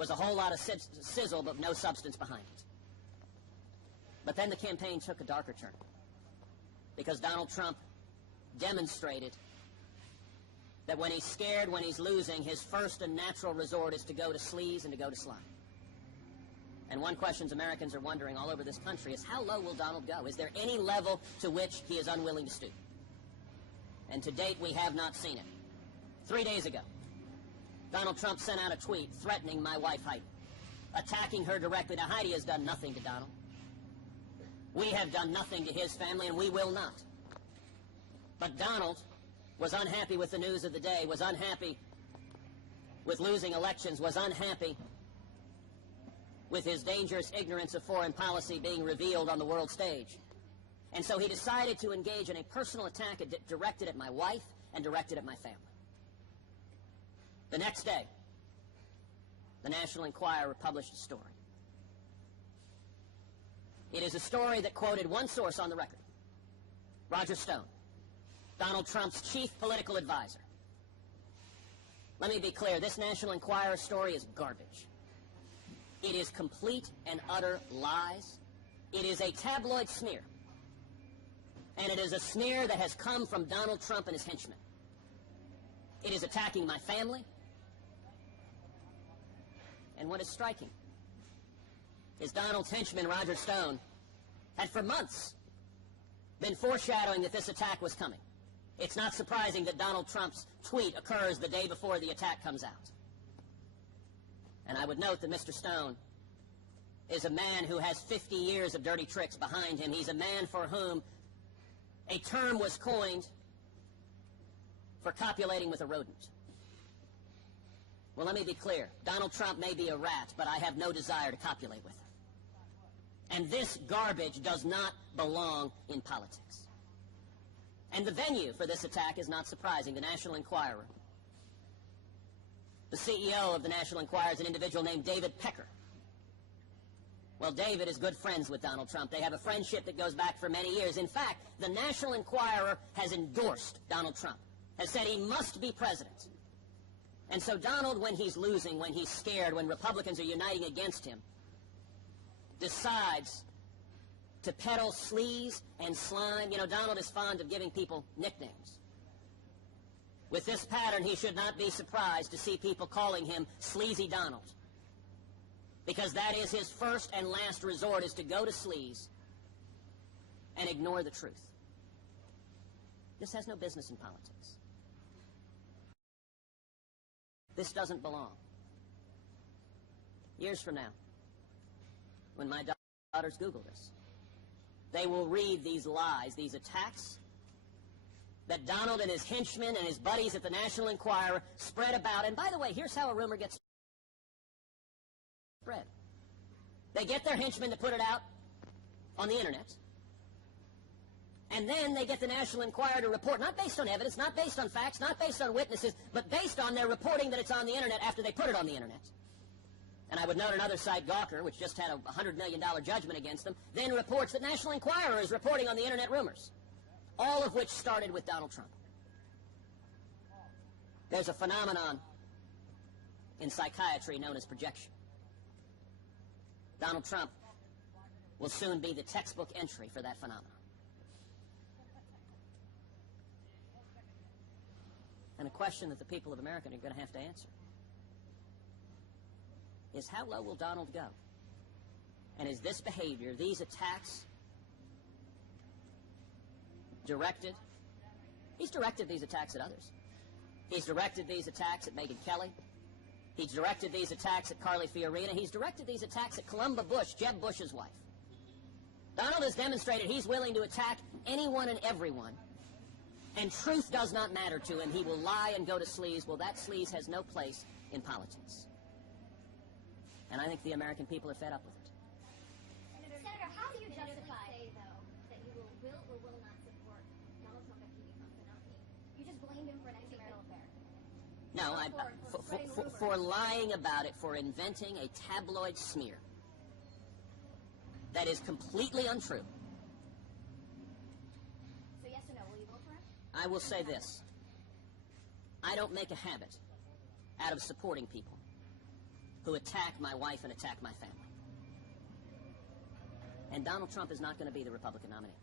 was a whole lot of sizzle but no substance behind it. But then the campaign took a darker turn, because Donald Trump demonstrated that when he's scared, when he's losing, his first and natural resort is to go to sleaze and to go to slime. And one question Americans are wondering all over this country is, how low will Donald go? Is there any level to which he is unwilling to stoop? And to date, we have not seen it. 3 days ago, Donald Trump sent out a tweet threatening my wife, Heidi, attacking her directly. Now, Heidi has done nothing to Donald. We have done nothing to his family, and we will not. But Donald was unhappy with the news of the day, was unhappy with losing elections, was unhappy with his dangerous ignorance of foreign policy being revealed on the world stage. And so he decided to engage in a personal attack directed at my wife and directed at my family. The next day, the National Enquirer published a story. It is a story that quoted one source on the record, Roger Stone, Donald Trump's chief political advisor. Let me be clear, this National Enquirer story is garbage. It is complete and utter lies. It is a tabloid smear. And it is a smear that has come from Donald Trump and his henchmen. It is attacking my family. And what is striking is Donald's henchman, Roger Stone, had for months been foreshadowing that this attack was coming. It's not surprising that Donald Trump's tweet occurs the day before the attack comes out. And I would note that Mr. Stone is a man who has 50 years of dirty tricks behind him. He's a man for whom a term was coined for copulating with a rodent. Well, let me be clear. Donald Trump may be a rat, but I have no desire to copulate with him. And this garbage does not belong in politics. And the venue for this attack is not surprising. The National Enquirer. The CEO of the National Enquirer is an individual named David Pecker. Well, David is good friends with Donald Trump. They have a friendship that goes back for many years. In fact, the National Enquirer has endorsed Donald Trump, has said he must be president. And so Donald, when he's losing, when he's scared, when Republicans are uniting against him, decides to peddle sleaze and slime. You know, Donald is fond of giving people nicknames. With this pattern, he should not be surprised to see people calling him Sleazy Donald, because that is his first and last resort, is to go to sleaze and ignore the truth. This has no business in politics. This doesn't belong. Years from now, when my daughters Google this, they will read these lies, these attacks that Donald and his henchmen and his buddies at the National Enquirer spread about. And by the way, here's how a rumor gets spread. They get their henchmen to put it out on the internet, and then they get the National Enquirer to report, not based on evidence, not based on facts, not based on witnesses, but based on their reporting that it's on the internet after they put it on the internet. And I would note another site, Gawker, which just had a $100 million judgment against them, then reports that National Enquirer is reporting on the internet rumors, all of which started with Donald Trump. There's a phenomenon in psychiatry known as projection. Donald Trump will soon be the textbook entry for that phenomenon. And a question that the people of America are going to have to answer is, how low will Donald go? And is this behavior, these attacks, directed? He's directed these attacks at others. He's directed these attacks at Megyn Kelly. He's directed these attacks at Carly Fiorina. He's directed these attacks at Columba Bush, Jeb Bush's wife. Donald has demonstrated he's willing to attack anyone and everyone, and truth does not matter to him. He will lie and go to sleaze. Well, that sleaze has no place in politics. And I think the American people are fed up with it. Senator, how do you justify, though, that you will or will not support Donald Trump if he becomes the nominee? You just blamed him for an extramarital affair. No, for lying about it, for inventing a tabloid smear that is completely untrue. So yes or no, will you vote for him? I will say this. I don't make a habit out of supporting people who attack my wife and attack my family. And Donald Trump is not going to be the Republican nominee.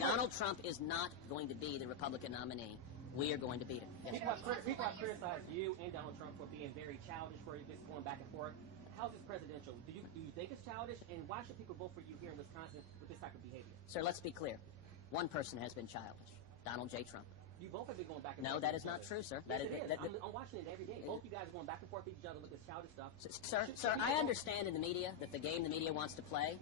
Donald Trump is not going to be the Republican nominee. We are going to beat him. Yes. People have criticized you and Donald Trump for being very childish, for just going back and forth. How's this presidential? Do you think it's childish? And why should people vote for you here in Wisconsin with this type of behavior? Sir, let's be clear. One person has been childish. Donald J. Trump. You both have been going back and No, forth. that is not true, sir. Yes, it is. I'm watching it every day. Both you guys are going back and forth with each other with this childish stuff. Sir, I understand in the media that the game the media wants to play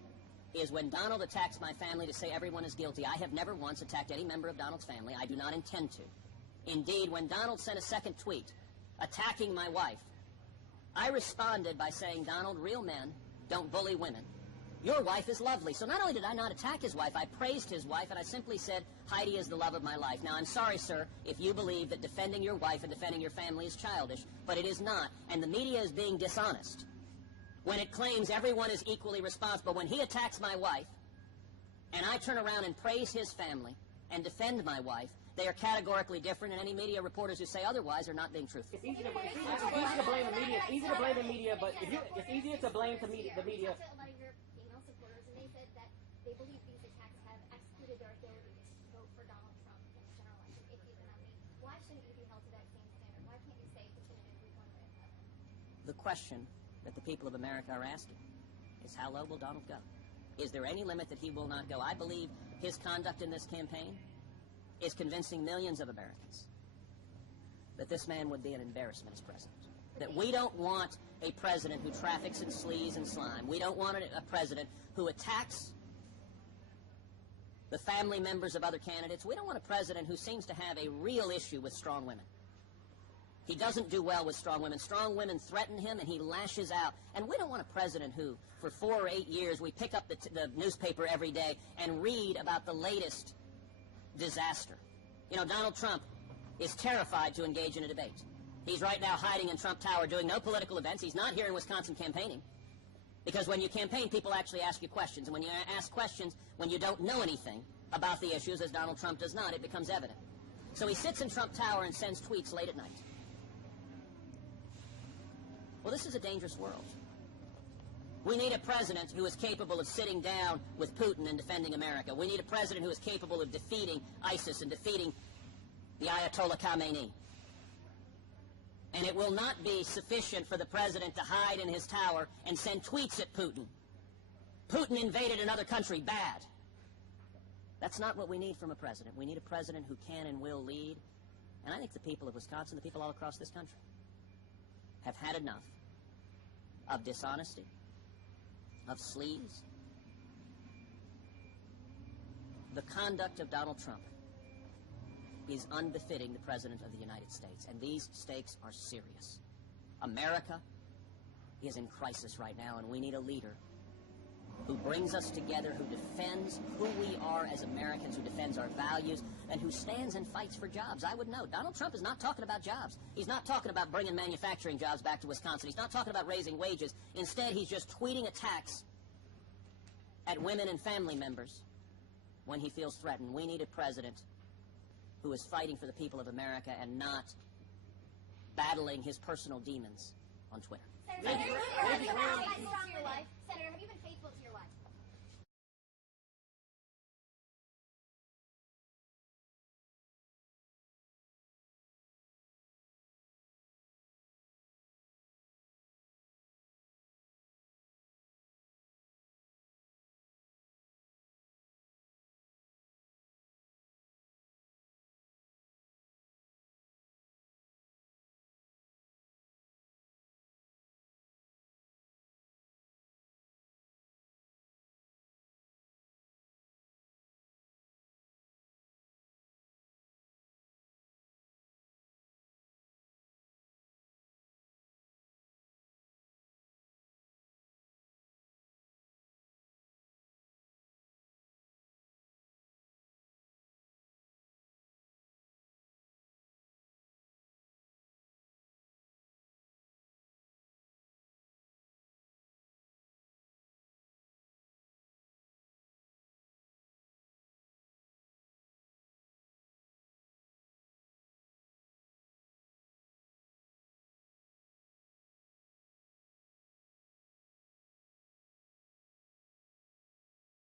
is when Donald attacks my family to say everyone is guilty. I have never once attacked any member of Donald's family. I do not intend to. Indeed, when Donald sent a second tweet attacking my wife, I responded by saying, Donald, real men don't bully women. Your wife is lovely. So not only did I not attack his wife, I praised his wife, and I simply said, Heidi is the love of my life. Now, I'm sorry, sir, if you believe that defending your wife and defending your family is childish, but it is not, and the media is being dishonest when it claims everyone is equally responsible. When he attacks my wife, and I turn around and praise his family and defend my wife, they are categorically different, and any media reporters who say otherwise are not being truthful. It's easy to blame the media. It's easy to blame the media, but it's easier to blame the media. A lot of your female supporters, and they said that they believe these attacks have excluded their ability to vote for Donald Trump in the general election if he's the nominee. Why shouldn't you be held to that same standard? Why can't you say definitively one way or the other? The question that the people of America are asking is, how low will Donald go? Is there any limit that he will not go? I believe his conduct in this campaign is convincing millions of Americans that this man would be an embarrassment as president. That we don't want a president who traffics in sleaze and slime. We don't want a president who attacks the family members of other candidates. We don't want a president who seems to have a real issue with strong women. He doesn't do well with strong women. Strong women threaten him, and he lashes out. And we don't want a president who, for 4 or 8 years, we pick up the newspaper every day and read about the latest disaster. You know, Donald Trump is terrified to engage in a debate. He's right now hiding in Trump Tower doing no political events. He's not here in Wisconsin campaigning. Because when you campaign, people actually ask you questions. And when you ask questions, when you don't know anything about the issues, as Donald Trump does not, it becomes evident. So he sits in Trump Tower and sends tweets late at night. Well, this is a dangerous world. We need a president who is capable of sitting down with Putin and defending America. We need a president who is capable of defeating ISIS and defeating the Ayatollah Khamenei. And it will not be sufficient for the president to hide in his tower and send tweets at Putin. Putin invaded another country, bad. That's not what we need from a president. We need a president who can and will lead. And I think the people of Wisconsin, the people all across this country, have had enough of dishonesty, of sleaze. The conduct of Donald Trump is unbefitting the President of the United States, and these stakes are serious. America is in crisis right now, and we need a leader who brings us together, who defends who we are as Americans, who defends our values, and who stands and fights for jobs. I would know, Donald Trump is not talking about jobs. He's not talking about bringing manufacturing jobs back to Wisconsin. He's not talking about raising wages. Instead, he's just tweeting attacks at women and family members when he feels threatened. We need a president who is fighting for the people of America and not battling his personal demons on Twitter. Thank you.